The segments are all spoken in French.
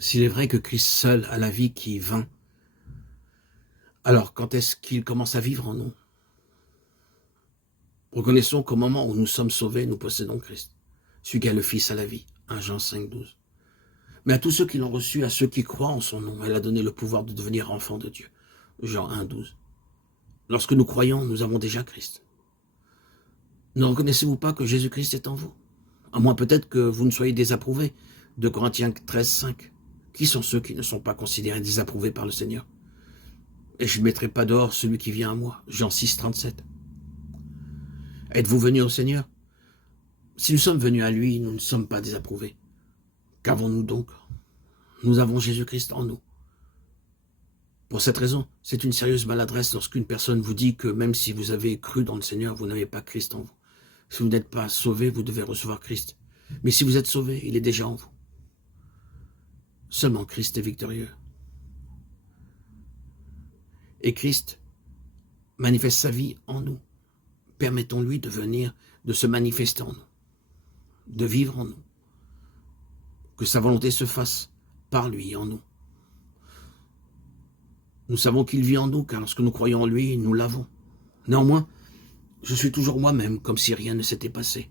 S'il est vrai que Christ seul a la vie qui vint, alors quand est-ce qu'il commence à vivre en nous? Reconnaissons qu'au moment où nous sommes sauvés, nous possédons Christ. Celui qui a le Fils a la vie. 1 Jean 5, 12. Mais à tous ceux qui l'ont reçu, à ceux qui croient en son nom, elle a donné le pouvoir de devenir enfants de Dieu. Jean 1, 12. Lorsque nous croyons, nous avons déjà Christ. Ne reconnaissez-vous pas que Jésus-Christ est en vous? À moins peut-être que vous ne soyez désapprouvés. 2 Corinthiens 13, 5. Qui sont ceux qui ne sont pas considérés désapprouvés par le Seigneur? Et je ne mettrai pas dehors celui qui vient à moi. Jean 6, 37. Êtes-vous venus au Seigneur? Si nous sommes venus à lui, nous ne sommes pas désapprouvés. Qu'avons-nous donc? Nous avons Jésus-Christ en nous. Pour cette raison, c'est une sérieuse maladresse lorsqu'une personne vous dit que même si vous avez cru dans le Seigneur, vous n'avez pas Christ en vous. Si vous n'êtes pas sauvé, vous devez recevoir Christ. Mais si vous êtes sauvé, il est déjà en vous. Seulement Christ est victorieux. Et Christ manifeste sa vie en nous. Permettons-lui de venir, de se manifester en nous, de vivre en nous. Que sa volonté se fasse par lui en nous. Nous savons qu'il vit en nous, car lorsque nous croyons en lui, nous l'avons. Néanmoins, je suis toujours moi-même, comme si rien ne s'était passé.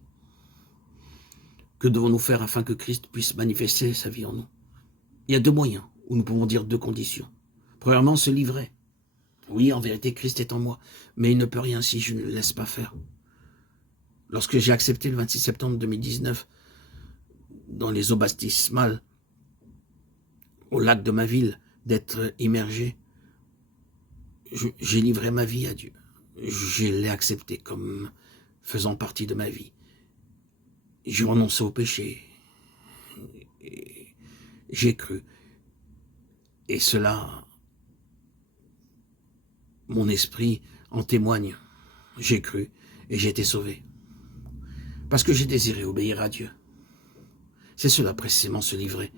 Que devons-nous faire afin que Christ puisse manifester sa vie en nous? Il y a deux moyens, ou nous pouvons dire deux conditions. Premièrement, se livrer. Oui, en vérité, Christ est en moi, mais il ne peut rien si je ne le laisse pas faire. Lorsque j'ai accepté le 26 septembre 2019, dans les eaux baptismales, au lac de ma ville, d'être immergé, j'ai livré ma vie à Dieu. Je l'ai accepté comme faisant partie de ma vie. J'ai renoncé au péché. J'ai cru. Et cela, mon esprit en témoigne. J'ai cru et j'ai été sauvé. Parce que j'ai désiré obéir à Dieu. C'est cela précisément, se livrer.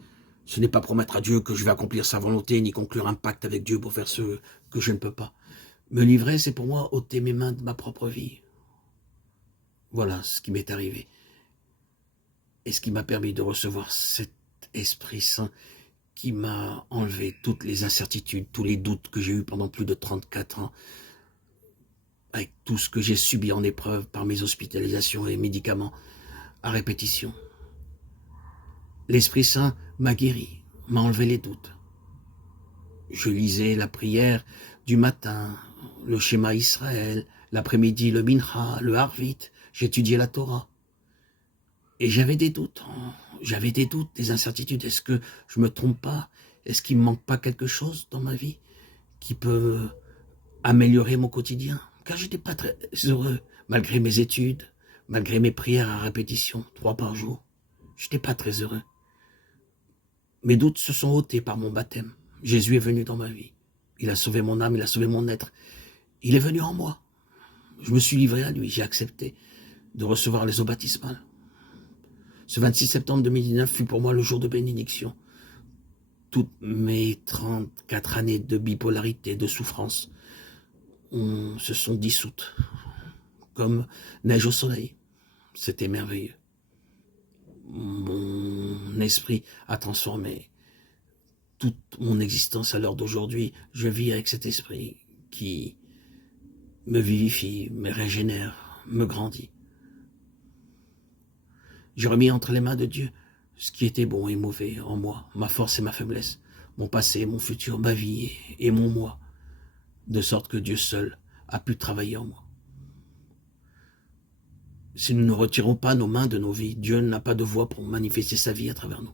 Ce n'est pas promettre à Dieu que je vais accomplir sa volonté, ni conclure un pacte avec Dieu pour faire ce que je ne peux pas. Me livrer, c'est pour moi ôter mes mains de ma propre vie. Voilà ce qui m'est arrivé. Et ce qui m'a permis de recevoir cet Esprit Saint qui m'a enlevé toutes les incertitudes, tous les doutes que j'ai eus pendant plus de 34 ans, avec tout ce que j'ai subi en épreuve par mes hospitalisations et médicaments à répétition. L'Esprit Saint m'a guéri, m'a enlevé les doutes. Je lisais la prière du matin, le schéma Israël, l'après-midi le Mincha, le Harvit, j'étudiais la Torah. Et j'avais des doutes, des incertitudes. Est-ce que je me trompe pas? Est-ce qu'il me manque pas quelque chose dans ma vie qui peut améliorer mon quotidien? Car je n'étais pas très heureux, malgré mes études, malgré mes prières à répétition, 3 par jour. Je n'étais pas très heureux. Mes doutes se sont ôtés par mon baptême. Jésus est venu dans ma vie. Il a sauvé mon âme, il a sauvé mon être. Il est venu en moi. Je me suis livré à lui, j'ai accepté de recevoir les eaux baptismales. Ce 26 septembre 2019 fut pour moi le jour de bénédiction. Toutes mes 34 années de bipolarité, de souffrance, se sont dissoutes comme neige au soleil. C'était merveilleux. Mon esprit a transformé toute mon existence à l'heure d'aujourd'hui. Je vis avec cet esprit qui me vivifie, me régénère, me grandit. J'ai remis entre les mains de Dieu ce qui était bon et mauvais en moi, ma force et ma faiblesse, mon passé, mon futur, ma vie et mon moi, de sorte que Dieu seul a pu travailler en moi. Si nous ne retirons pas nos mains de nos vies, Dieu n'a pas de voie pour manifester sa vie à travers nous.